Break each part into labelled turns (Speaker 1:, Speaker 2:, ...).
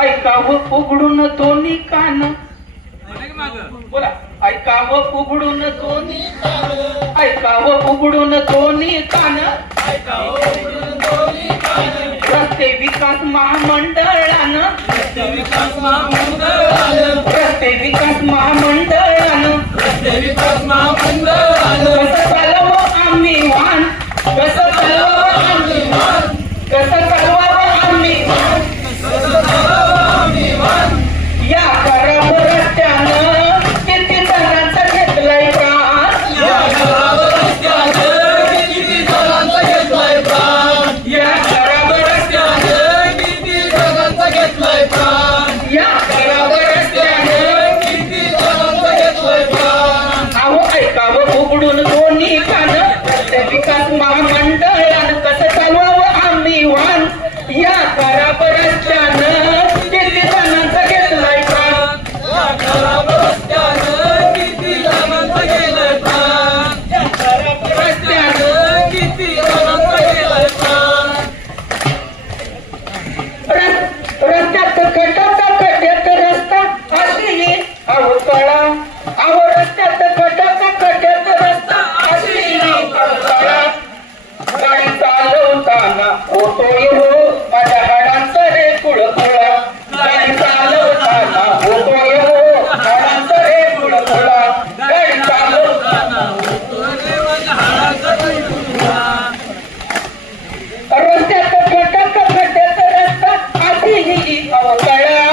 Speaker 1: ऐकावं उघडून दोन्ही कान. बोला ऐकावं उघडून दोन्ही कान. ऐकावं उघडून दोन्ही कान. रस्ते विकास महामंडळानं. रस्ते विकास महामंडळानं. गाडी चालवताना होतो हो हाडांचा रे कुळकुळा गाडी चालवताना रस्त्यात खड्ड्यात खड्ड्यात रस्ता असेही अवकाळा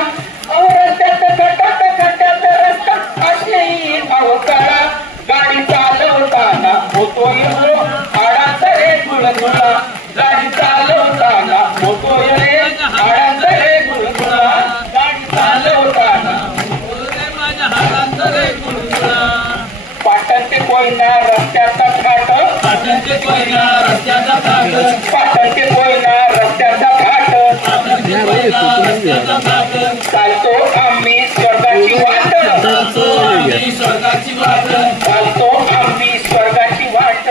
Speaker 1: अहो रस्त्यात खड्ड्यात खड्ड्यात रस्ता असेही अवकाळा गाडी चालवताना होतोय हो हाडांचा रे गुळगुळा गाडी चालवताना होतोय रे हाडांचा रे गुळगुळा गाडी चालवताना पाटण ते कोयना रस्त्याचा घाट पाटण ते कोयना रस्त्याचा घाट चालतो आम्ही स्वर्गाची वाट. चालतो आम्ही स्वर्गाची वाट.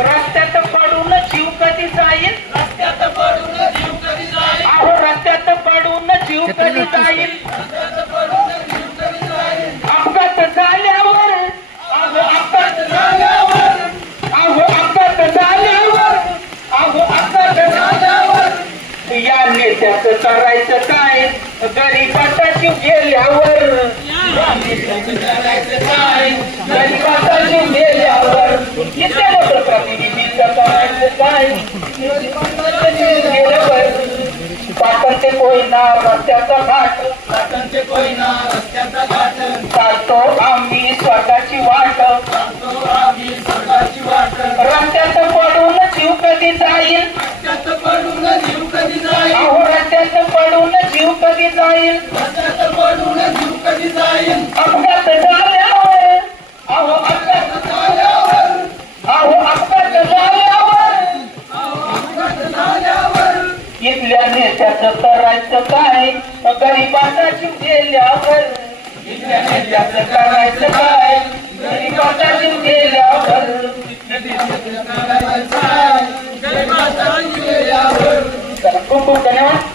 Speaker 1: रस्त्यात पडून जीव कधी जाईल? अहो रस्त्यात पडून जीव कधी जाईल अपघात झाल्यावर अहो अपघात झाल्यावर अहो अपघात झाल्यावर अहो अपघात झाल्यावर या नेत्याचं करायचं काय? गरीबाचा जीव गेल्यावर गरीबाचा जीव गेल्यावर. इथे मोठं प्रतिनिधीचं करायचं काय? गरीबाचा जीव गेल्यावर पाटण ते कोयना रस्त्याचा घाट. चालतो आम्ही स्वतःची वाट. रस्त्यात पडून जीव कधी जाईल? अहो रस्त्यात पडून जीव कधी जाईल? अपघात झाल्यावर? अहो अपघात अहो अपघात झाल्यावर? इथल्या नेत्याचं करायचं काय? गरीबाचा जीव गेल्यावर इथल्या नेत्याचं करायचं काय? Bumbong dalawa.